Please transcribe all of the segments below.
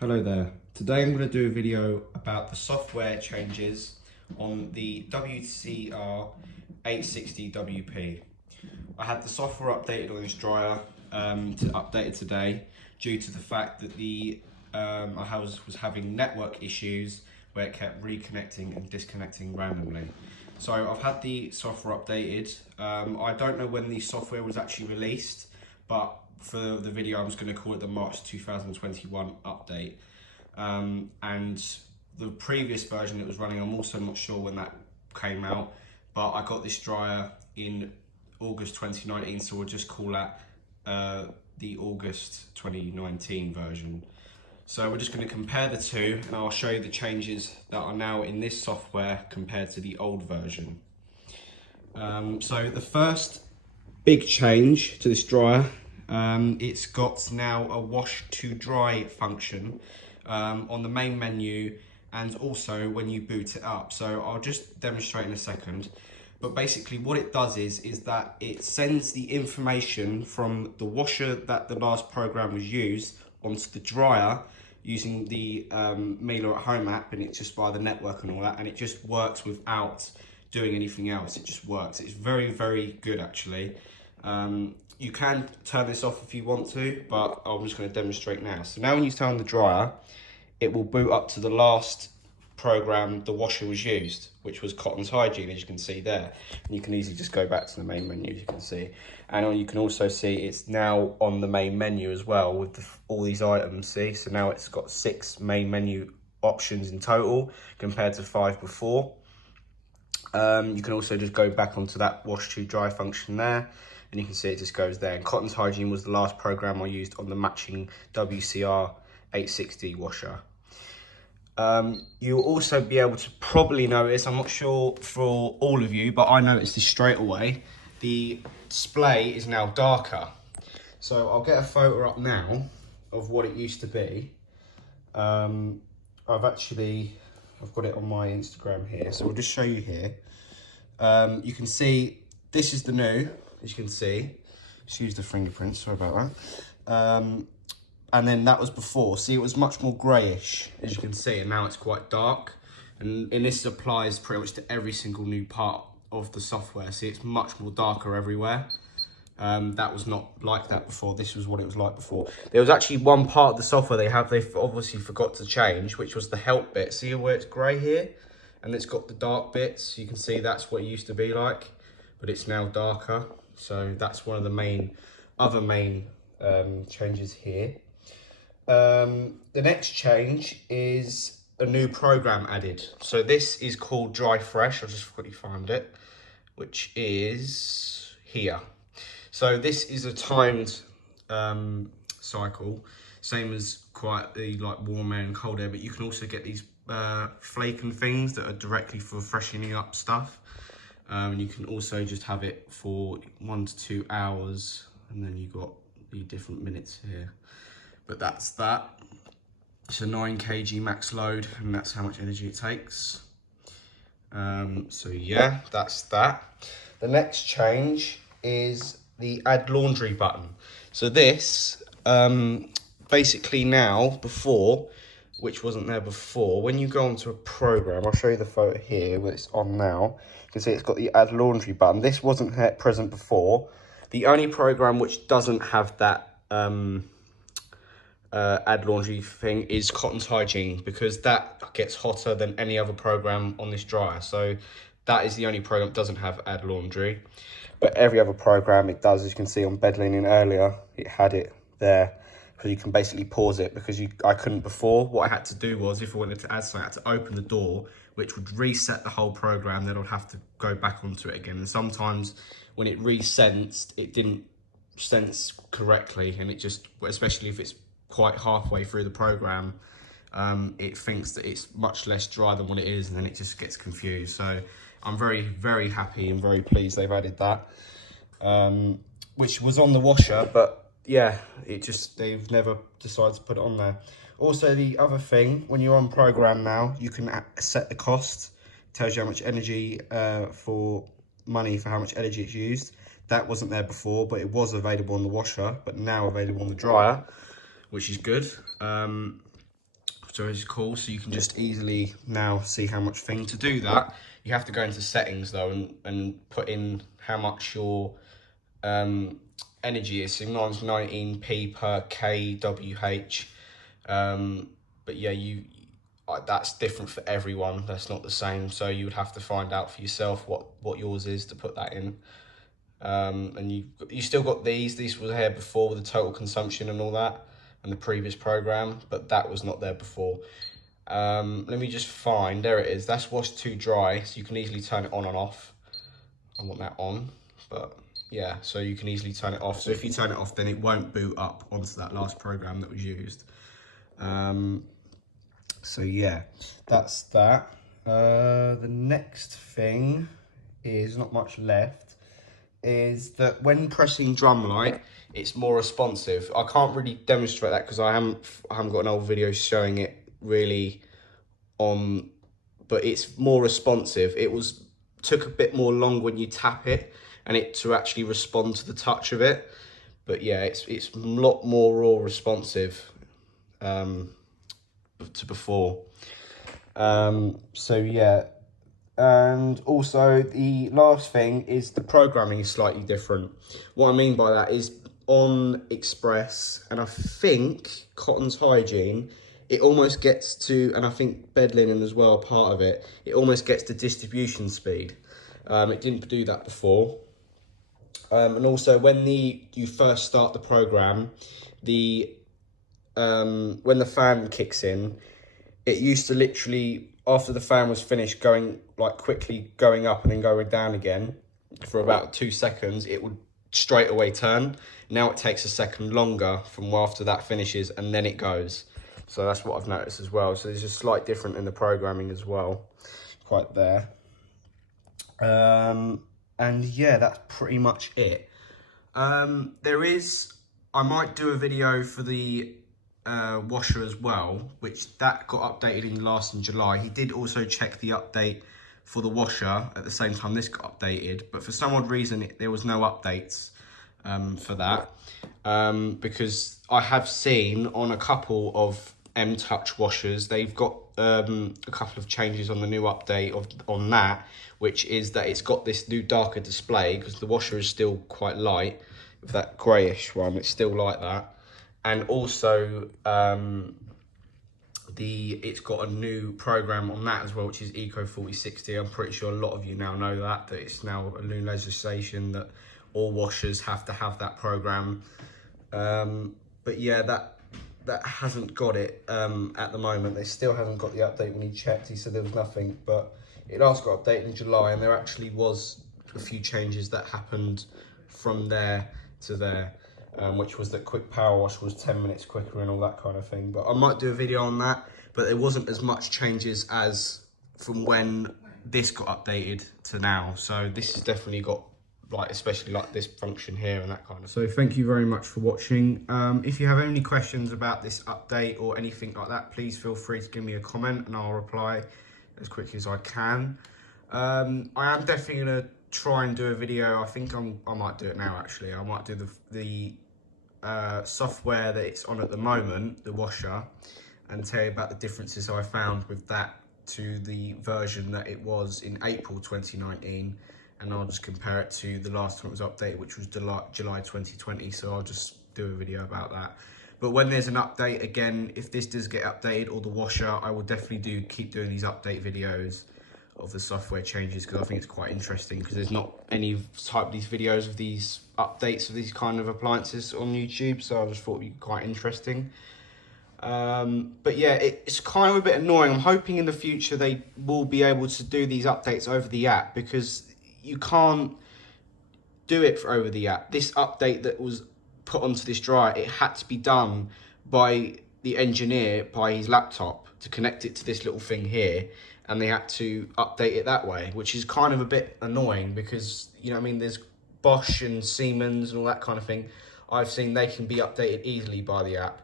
Hello there. Today I'm going to do a video about the software changes on the TCR860WP. I had the software updated on this dryer to update it today due to the fact that I was having network issues where it kept reconnecting and disconnecting randomly. So I've had the software updated. I don't know when the software was actually released, but for the video, I'm just going to call it the March 2021 update. And the previous version that was running, I'm also not sure when that came out, but I got this dryer in August 2019, so we'll just call that the August 2019 version. So we're just going to compare the two, and I'll show you the changes that are now in this software compared to the old version. So the first big change to this dryer, it's got now a wash to dry function on the main menu and also when you boot it up. So I'll just demonstrate in a second. But basically what it does is that it sends the information from the washer that the last program was used onto the dryer using the Miele at Home app, and it's just via the network and all that, and it just works without doing anything else. It just works. It's very, very good actually. You can turn this off if you want to, but I'm just going to demonstrate now. So now when you turn on the dryer, it will boot up to the last program the washer was used, which was Cotton's Hygiene, as you can see there. And you can easily just go back to the main menu, as you can see. And you can also see it's now on the main menu as well with all these items, see? So now it's got 6 main menu options in total compared to 5 before. You can also just go back onto that wash to dry function there, and you can see it just goes there. And Cotton's Hygiene was the last program I used on the matching WCR 860 washer. You'll also be able to probably notice, I'm not sure for all of you, but I noticed this straight away, the display is now darker. So I'll get a photo up now of what it used to be. I've got it on my Instagram here, so I'll just show you here. You can see this is the new, as you can see. Just use the fingerprint, sorry about that. And then that was before. See, it was much more greyish, as you can see, and now it's quite dark. And this applies pretty much to every single new part of the software. See, it's much more darker everywhere. That was not like that before. This was what it was like before. There was actually one part of the software they've obviously forgot to change, which was the help bit. See where it's grey here? And it's got the dark bits. You can see that's what it used to be like, but it's now darker. So that's one of the other main changes here. The next change is a new program added. So this is called Dry Fresh. I'll just quickly find it, which is here. So this is a timed cycle, same as quite the like warm air and cold air, but you can also get these flaking things that are directly for freshening up stuff. And you can also just have it for 1 to 2 hours, and then you got the different minutes here. But that's that. It's a 9 kg max load, and that's how much energy it takes. So yeah, that's that. The next change is the add laundry button. So this, basically now, before, which wasn't there before, when you go onto a program, I'll show you the photo here where it's on now. You can see it's got the add laundry button. This wasn't present before. The only program which doesn't have that add laundry thing is Cotton's Hygiene, because that gets hotter than any other program on this dryer. So that is the only program that doesn't have add laundry, but every other program it does. As you can see on bed linen earlier, it had it there, so you can basically pause it, because I couldn't before. What I had to do was, if I wanted to add something, I had to open the door, which would reset the whole program, then I'd have to go back onto it again. And sometimes when it resensed, it didn't sense correctly, and it just, especially if it's quite halfway through the program, it thinks that it's much less dry than what it is, and then it just gets confused. So I'm very, very happy and very pleased they've added that, which was on the washer, but yeah, they've never decided to put it on there. Also, the other thing, when you're on program now, you can set the cost. It tells you how much energy for how much energy it's used. That wasn't there before, but it was available on the washer, but now available on the dryer, which is good. so it's cool. So you can just easily now see how much thing. To do that, you have to go into settings though and put in how much your energy is. So mine's 19p per kWh. But yeah, that's different for everyone. That's not the same. So you would have to find out for yourself what yours is to put that in. And you still got these were here before with the total consumption and all that, and the previous program, but that was not there before. Let me just find, there it is. That's wash to dry, so you can easily turn it on and off. I want that on, but yeah, so you can easily turn it off. So if you turn it off, then it won't boot up onto that last program that was used. So yeah, that's that. The next thing is not much left. Is that when pressing Drumlight, it's more responsive. I can't really demonstrate that because I haven't got an old video showing it really on, but it's more responsive. Took a bit more long when you tap it and it to actually respond to the touch of it. But yeah, it's a lot more raw responsive to before. So yeah. And also the last thing is the programming is slightly different. What I mean by that is on Express and I think Cotton's Hygiene, it almost gets to, and I think bed linen as well, part of it, it almost gets to distribution speed. It didn't do that before. And also when you first start the program, when the fan kicks in, it used to literally, after the fan was finished going, like quickly going up and then going down again for about 2 seconds, it would straight away turn. Now it takes a second longer from after that finishes and then it goes. So that's what I've noticed as well. So there's a slight difference in the programming as well, quite there. And yeah, that's pretty much it. I might do a video for the washer as well, which that got updated in July. He did also check the update for the washer at the same time this got updated, but for some odd reason there was no updates for that, because I have seen on a couple of M-Touch washers they've got a couple of changes on the new update on that, which is that it's got this new darker display because the washer is still quite light with that greyish one. It's still like that. And also, it's got a new program on that as well, which is Eco 4060. I'm pretty sure a lot of you now know that it's now a new legislation that all washers have to have that program. But yeah, that hasn't got it at the moment. They still haven't got the update. When he checked, he said there was nothing, but it last got updated in July, and there actually was a few changes that happened from there to there. Which was that quick power wash was 10 minutes quicker and all that kind of thing. But I might do a video on that, but there wasn't as much changes as from when this got updated to now. So this has definitely got, like, especially like this function here and that kind of. So thank you very much for watching. If you have any questions about this update or anything like that, please feel free to give me a comment and I'll reply as quickly as I can. I am definitely gonna try and do a video. I think I might do it now actually. I might do the software that it's on at the moment, the washer, and tell you about the differences I found with that to the version that it was in April 2019, and I'll just compare it to the last time it was updated, which was July 2020. So I'll just do a video about that. But when there's an update, again, if this does get updated or the washer, I will definitely keep doing these update videos of the software changes, because I think it's quite interesting, because there's not any type of these videos of these updates of these kind of appliances on YouTube, so I just thought it'd be quite interesting. But yeah, it's kind of a bit annoying. I'm hoping in the future they will be able to do these updates over the app, because you can't do it over the app. This update that was put onto this dryer, it had to be done by the engineer by his laptop to connect it to this little thing here, and they had to update it that way, which is kind of a bit annoying, because, you know what I mean, there's Bosch and Siemens and all that kind of thing. I've seen they can be updated easily by the app.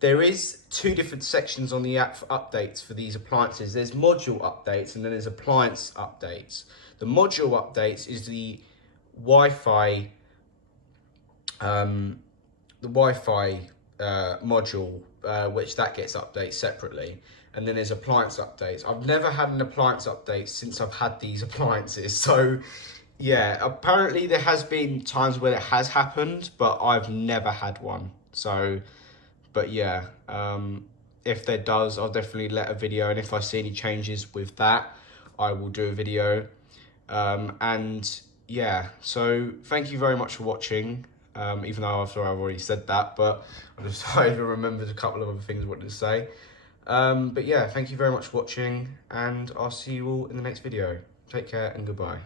There is 2 different sections on the app for updates for these appliances. There's module updates and then there's appliance updates. The module updates is the Wi-Fi module which that gets updated separately. And then there's appliance updates. I've never had an appliance update since I've had these appliances. So yeah, apparently there has been times where it has happened, but I've never had one. So, but yeah, if there does, I'll definitely let a video. And if I see any changes with that, I will do a video. And yeah, so thank you very much for watching. Even though I've already said that, but I just I even remembered a couple of other things I wanted to say. But yeah, thank you very much for watching, and I'll see you all in the next video. Take care and goodbye.